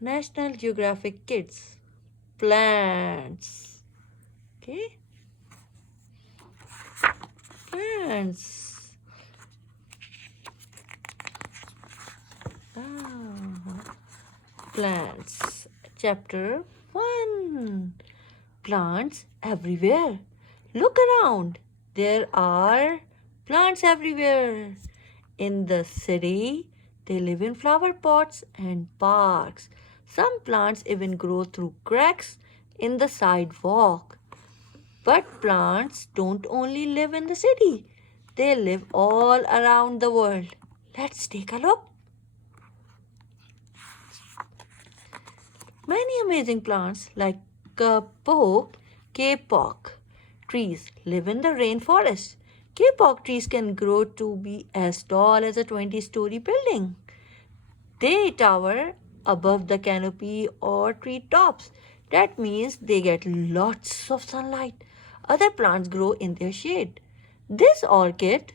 National Geographic Kids. Plants. Okay. Plants. Plants. Chapter 1. Plants everywhere. Look around. There are plants everywhere. In the city, they live in flower pots and parks. Some plants even grow through cracks in the sidewalk. But plants don't only live in the city. They live all around the world. Let's take a look. Many amazing plants like kapok trees live in the rainforest. Kapok trees can grow to be as tall as a 20-story building. They tower above the canopy or tree tops. That means they get lots of sunlight. Other plants grow in their shade. This orchid,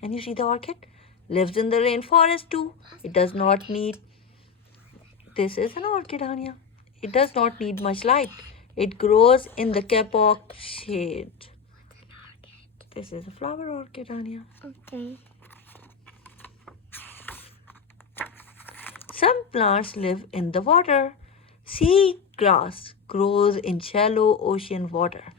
can you see the orchid? Lives in the rainforest too. It does not need, this is an orchid, Anya. It does not need much light. It grows in the kapok shade. This is a flower orchid, Anya. Okay. Some plants live in the water. Sea grass grows in shallow ocean water,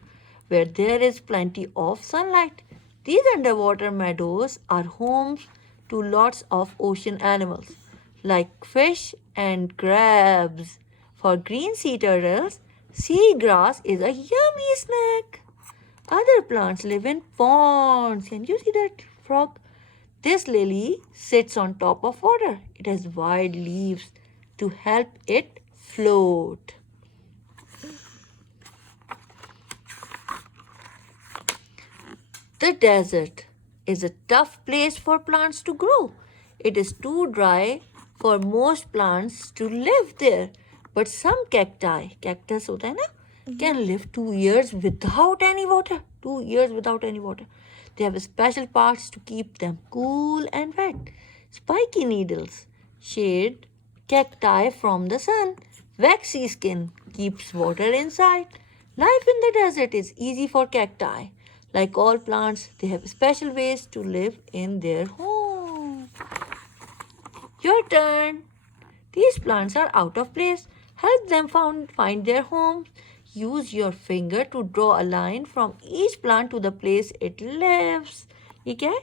where there is plenty of sunlight. These underwater meadows are homes to lots of ocean animals, like fish and crabs. For green sea turtles, sea grass is a yummy snack. Other plants live in ponds. Can you see that frog? This lily sits on top of water. It has wide leaves to help it float. The desert is a tough place for plants to grow. It is too dry for most plants to live there. But some cacti, cactus hota hai na, can live 2 years without any water. 2 years without any water. They have special parts to keep them cool and wet. Spiky needles shade cacti from the sun. Waxy skin keeps water inside. Life in the desert is easy for cacti. Like all plants, they have special ways to live in their home. Your turn. These plants are out of place. Help them find their homes. Use your finger to draw a line from each plant to the place it lives. ये क्या है?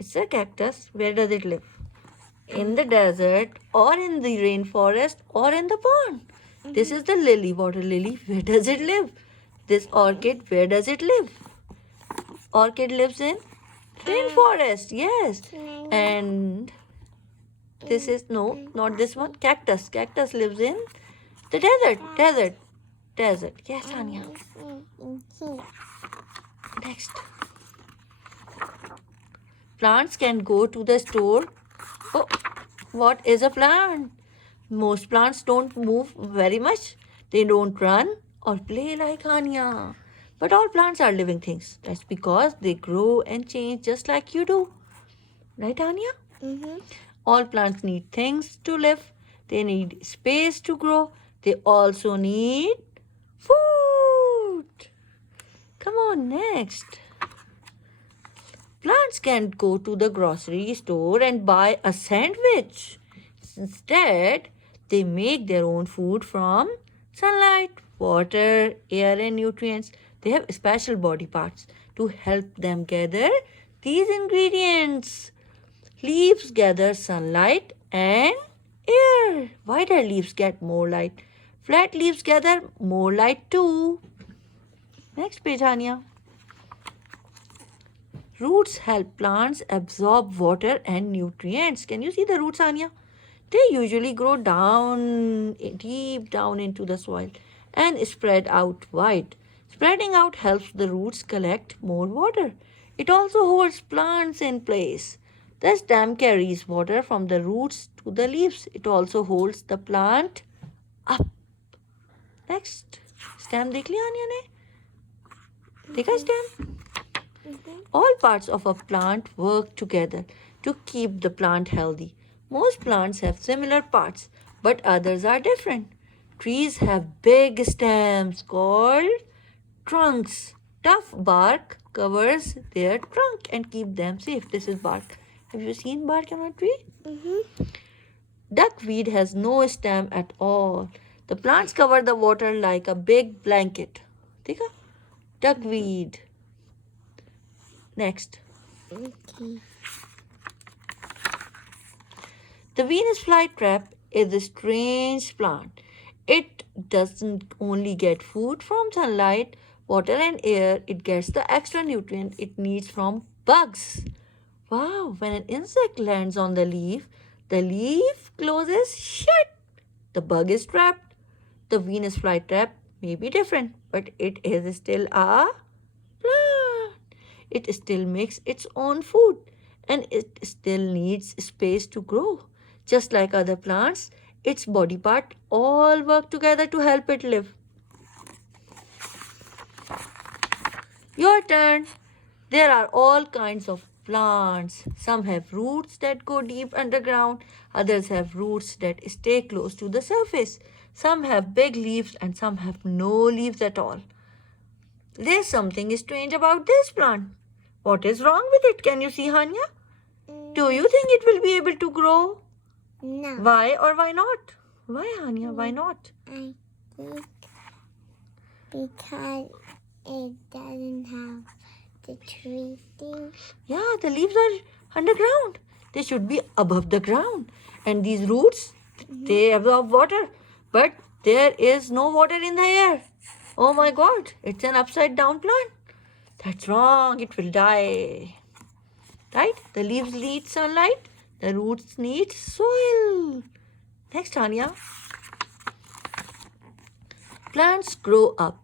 It's a cactus. Where does it live? In the desert or in the rainforest or in the pond. This is the lily, water lily. Where does it live? This orchid, where does it live? Orchid lives in rainforest, yes. And this is, no, not this one, cactus. Cactus lives in the desert. Yes, Anya. Next. Plants can go to the store. Oh, what is a plant? Most plants don't move very much. They don't run or play like Anya. But all plants are living things. That's because they grow and change just like you do. Right, Anya? Mm-hmm. All plants need things to live. They need space to grow. They also need food. Come on, next. Plants can't go to the grocery store and buy a sandwich. Instead, they make their own food from sunlight, water, air, and nutrients. They have special body parts to help them gather these ingredients. Leaves gather sunlight and air. Wider leaves get more light. Flat leaves gather more light too. Next page, Anya. Roots help plants absorb water and nutrients. Can you see the roots, Anya? They usually grow down, deep down into the soil and spread out wide. Spreading out helps the roots collect more water. It also holds plants in place. The stem carries water from the roots to the leaves. It also holds the plant up. Next. Stem देख लिया आन्या ने? देखा stem? All parts of a plant work together to keep the plant healthy. Most plants have similar parts, but others are different. Trees have big stems called trunks. Tough bark covers their trunk and keep them safe. This is bark. Have you seen bark on a tree? Duckweed has no stem at all. The plants cover the water like a big blanket. देखा? Duckweed. Next. Okay. The Venus flytrap is a strange plant. It doesn't only get food from sunlight, water and air, it gets the extra nutrient it needs from bugs. Wow, when an insect lands on the leaf closes shut. The bug is trapped. The Venus flytrap may be different, but it is still a plant. It still makes its own food and it still needs space to grow. Just like other plants, its body part all work together to help it live. Your turn. There are all kinds of plants. Some have roots that go deep underground. Others have roots that stay close to the surface. Some have big leaves and some have no leaves at all. There's something strange about this plant. What is wrong with it? Can you see, Hanya? Do you think it will be able to grow? No. Why or why not? Why, Hanya? Why not? I think because it doesn't have the tree thing. Yeah, the leaves are underground. They should be above the ground. And these roots, they absorb water. But there is no water in the air. Oh my God, it's an upside down plant. That's wrong, it will die. Right? The leaves need sunlight. The roots need soil. Next, Anya. Plants grow up.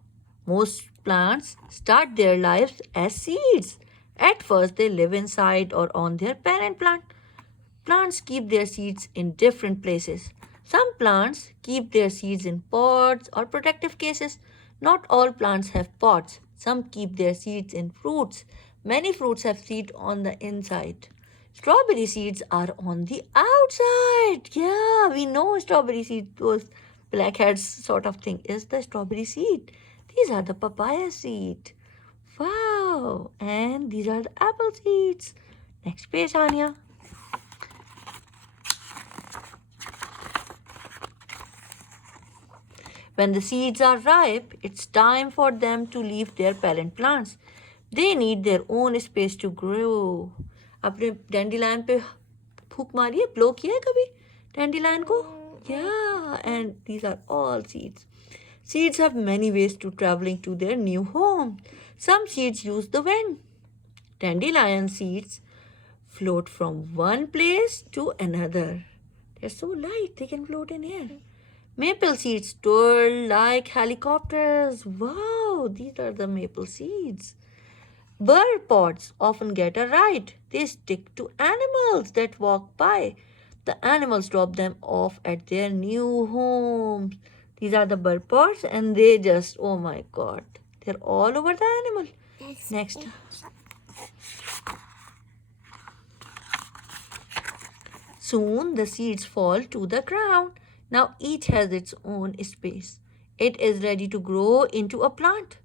Most plants start their lives as seeds. At first, they live inside or on their parent plant. Plants keep their seeds in different places. Some plants keep their seeds in pods or protective cases. Not all plants have pods. Some keep their seeds in fruits. Many fruits have seeds on the inside. Strawberry seeds are on the outside. Yeah, we know strawberry seeds, those blackheads sort of thing is the strawberry seed. These are the papaya seed. Wow. And these are the apple seeds. Next page, Anya. When the seeds are ripe, it's time for them to leave their parent plants. They need their own space to grow. आपने dandelion पे फूक मारी है, blow किया है कभी dandelion को? Yeah, and these are all seeds. Seeds have many ways to traveling to their new home. Some seeds use the wind. Dandelion seeds float from one place to another. They're so light, they can float in air. Maple seeds twirl like helicopters. Wow, these are the maple seeds. Bird pods often get a ride. They stick to animals that walk by. The animals drop them off at their new homes. These are the bird pods and they just, oh my God, they're all over the animal. Next. Soon the seeds fall to the ground. Now each has its own space. It is ready to grow into a plant.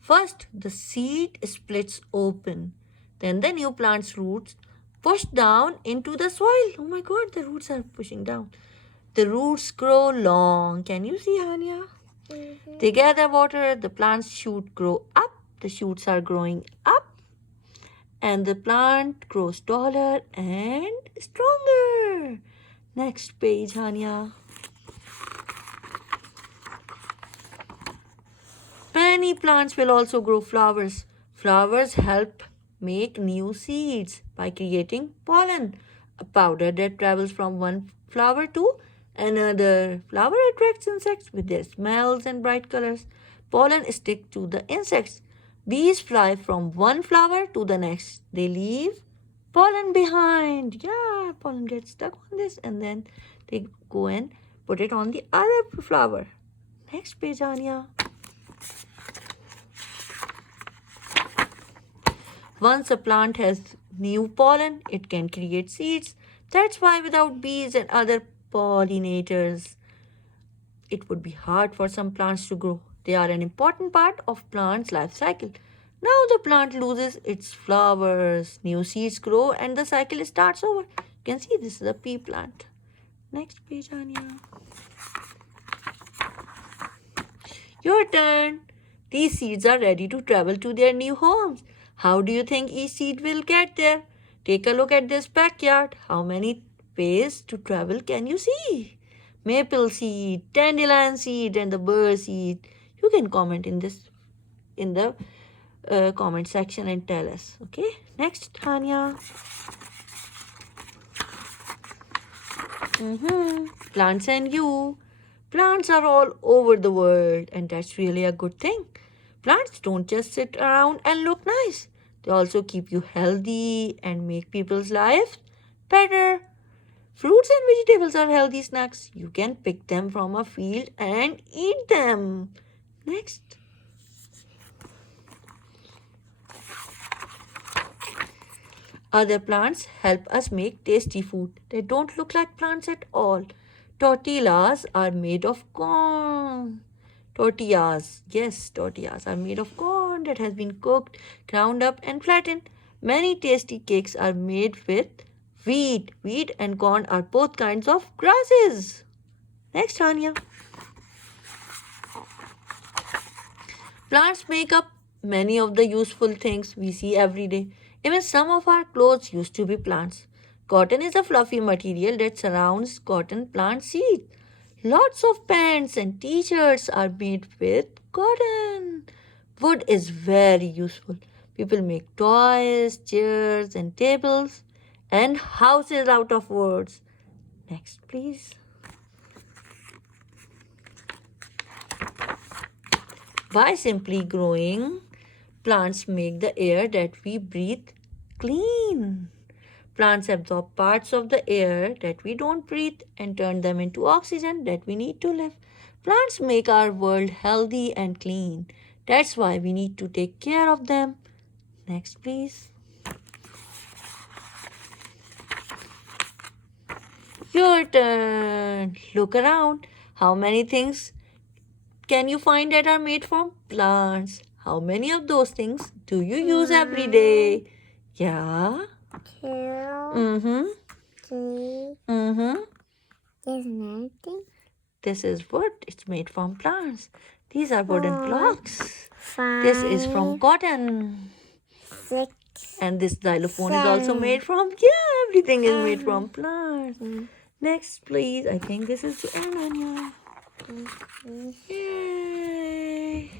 First, the seed splits open. Then the new plant's roots push down into the soil. Oh my God, the roots are pushing down. The roots grow long. Can you see, Hanya? They gather water. The plant's shoot grow up. The shoots are growing up. And the plant grows taller and stronger. Next page, Hanya. Many plants will also grow flowers. Flowers help make new seeds by creating pollen, a powder that travels from one flower to another. Flower attracts insects with their smells and bright colors. Pollen sticks to the insects. Bees fly from one flower to the next. They leave pollen behind. Yeah, pollen gets stuck on this and then they go and put it on the other flower. Next page, Anya. Once a plant has new pollen, it can create seeds. That's why without bees and other pollinators, it would be hard for some plants to grow. They are an important part of plant's life cycle. Now the plant loses its flowers, new seeds grow, and the cycle starts over. You can see this is a pea plant. Next page, Anya. Your turn. These seeds are ready to travel to their new homes. How do you think each seed will get there? Take a look at this backyard. How many ways to travel can you see? Maple seed, dandelion seed, and the burr seed. You can comment in the comment section and tell us. Okay. Next, Tanya. Plants and you. Plants are all over the world, and that's really a good thing. Plants don't just sit around and look nice. They also keep you healthy and make people's lives better. Fruits and vegetables are healthy snacks. You can pick them from a field and eat them. Next. Other plants help us make tasty food. They don't look like plants at all. Tortillas are made of corn. Tortillas are made of corn that has been cooked, ground up, and flattened. Many tasty cakes are made with wheat. Wheat and corn are both kinds of grasses. Next, Tanya. Plants make up many of the useful things we see every day. Even some of our clothes used to be plants. Cotton is a fluffy material that surrounds cotton plant seeds. Lots of pants and t-shirts are made with cotton. Wood is very useful. People make toys, chairs, and tables, and houses out of wood. Next, please. By simply growing, plants make the air that we breathe clean. Plants absorb parts of the air that we don't breathe and turn them into oxygen that we need to live. Plants make our world healthy and clean. That's why we need to take care of them. Next, please. Your turn. Look around. How many things can you find that are made from plants? How many of those things do you use every day? Yeah. 2, Mm-hmm. 3. Mm-hmm. There's another thing. This is wood. It's made from plants. These are wooden 4, blocks. 5. This is from cotton. 6. And this xylophone is also made from, everything is made from plants. Next, please. I think this is the end, Anya. Yay.